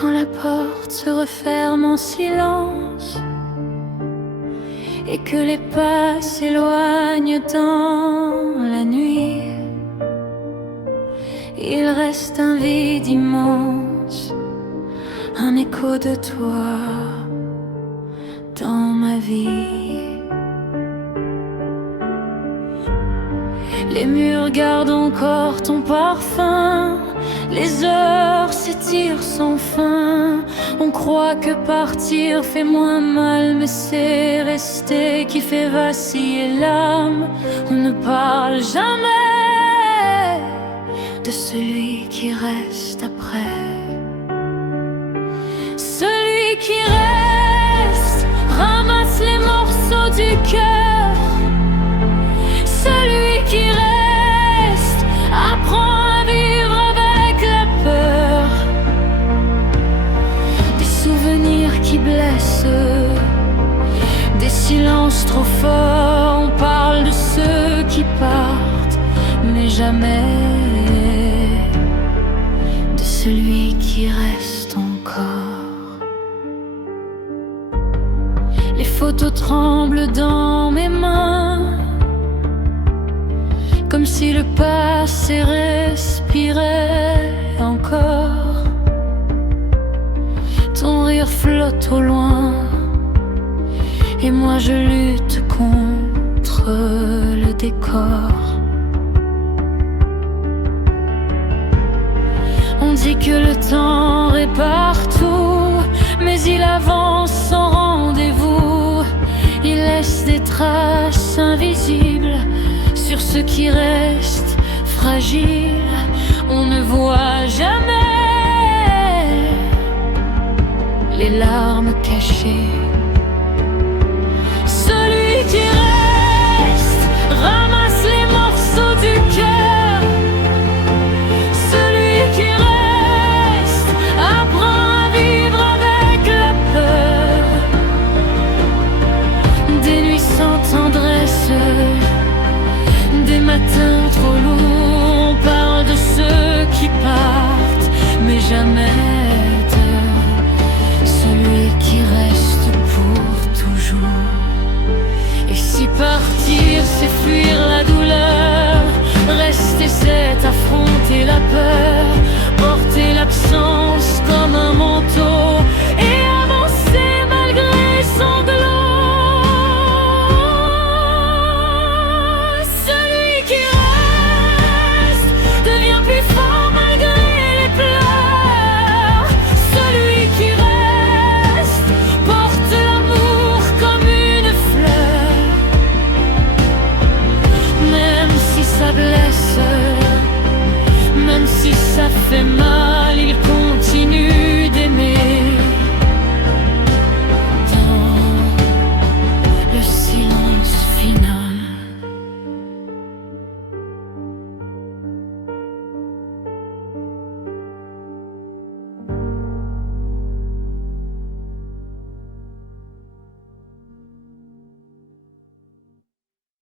quand la porte se referme en silence et que les pas s'éloignent dans la nuit, il reste un vide immense, un écho de toi dans ma vie. Les murs gardent encore ton parfum, les heures s'étirent sans fin. On croit que partir fait moins mal, mais c'est rester qui fait vaciller l'âme. On ne parle jamais de celui qui reste après. Celui qui reste ramasse les morceaux du cœur. Celui qui reste apprend à vivre avec la peur. Des souvenirs qui blessent, des silences trop forts. On parle de ceux qui partent, mais jamais de celui qui reste encore. Les photos tremblent dans mes mains, comme si le passé respirait encore. Ton rire flotte au loin, et moi je lutte contre le décor. On dit que le temps répare tout, mais il avance sans rendez-vous. Il laisse des traces invisibles sur ce qui reste fragile. On ne voit jamais les larmes cachées. Celui qui reste ramasse les morceaux du cœur. Celui qui reste apprend à vivre avec la peur. Des nuits sans tendresse, des matins trop lourds. On parle de ceux qui partent, mais jamais de celui qui reste pour toujours. Et si partir c'est fuir la douleur, rester c'est affronter la peur, porter l'absence comme un manteau.